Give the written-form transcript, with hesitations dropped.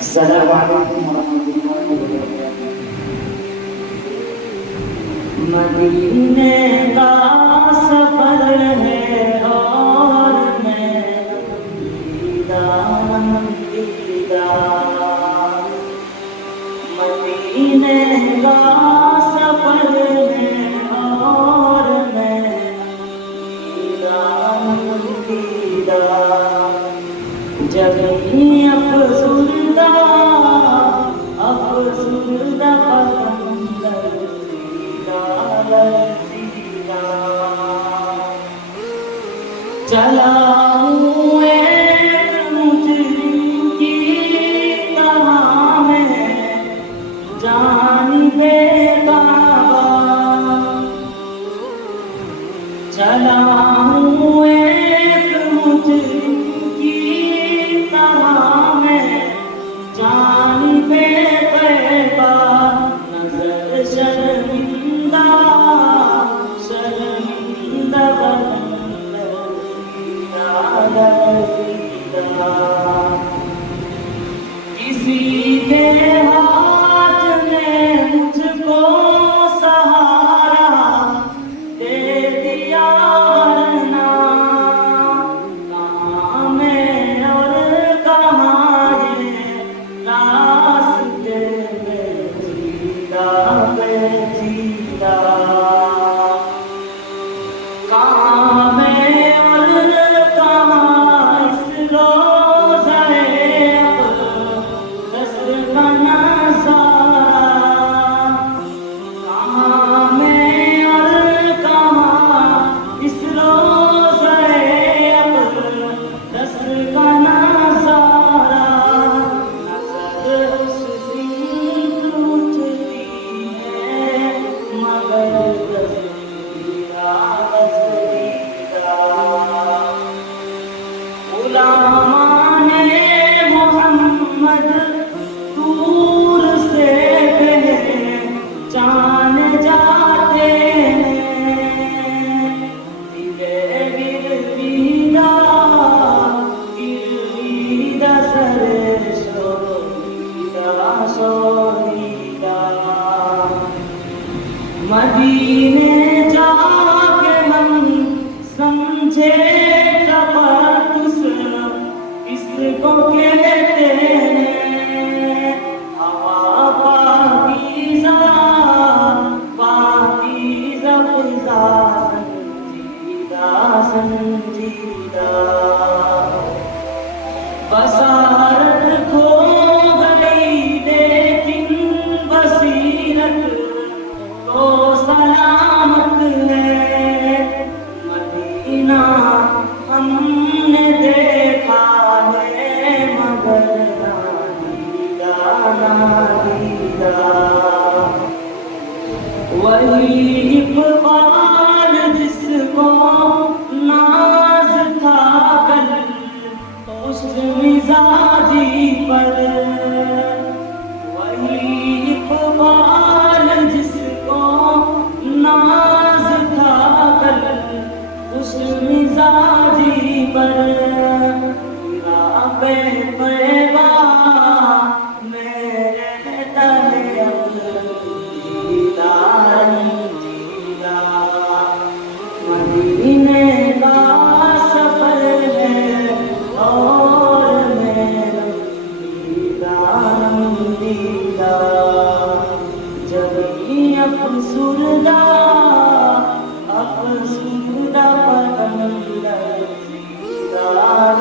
السلام علیکم ورحمۃ اللہ وبرکاتہ۔ مدینے کا سفر ہے اور میں دیدار، مدینے کا سفر ہے اور میں دیدار، جبھی افسردہ چلا ہوں ایک مجرم کی طرح میں جانب کعبہ، چلا ہوں ایک مجرم کی طرح میں جانب طیبہ، نظر شرمندہ کسی کے ہاتھ نے مجھ کو سہارا دے دیا، ورنہ کہاں میں اور کہاں یہ راستے پیچیدہ پیچیدہ، کہاں میں اور کہاں اس روزے اقدس کا نظارہ، کہاں میں اور کہاں اس روزے اقدس کا نظارہ، نظر اس سمت اٹھتی ہے مگر غلامان محمد دور سے پہچان جاتے ہیں، گرویدہ گرویدہ سر شوریدہ شوریدہ، مدینے جا کے ہم سمجھے اس کو کہتے ہیں، ہوا پاکیزہ پاکیزہ فضا سنجیدہ سنجیدہ، بصارت کھو گئی لیکن بصیرت تو سلامت ہے، مدینہ ہم نے دیکھا ہے مگر نادیدہ نادیدہ، وہی اقبال جس کو ناز تھا کل خوش مزاجی پر، وہی اقبال جس کو ناز تھا کل خوش مزاجی پر، پہ طیبہ میں رہتا ہے دیدار دیدار، مدینے کا سفر ہے اور میں دیدار دیدار، جبھی افسردہ افسردہ پرندہ دیدار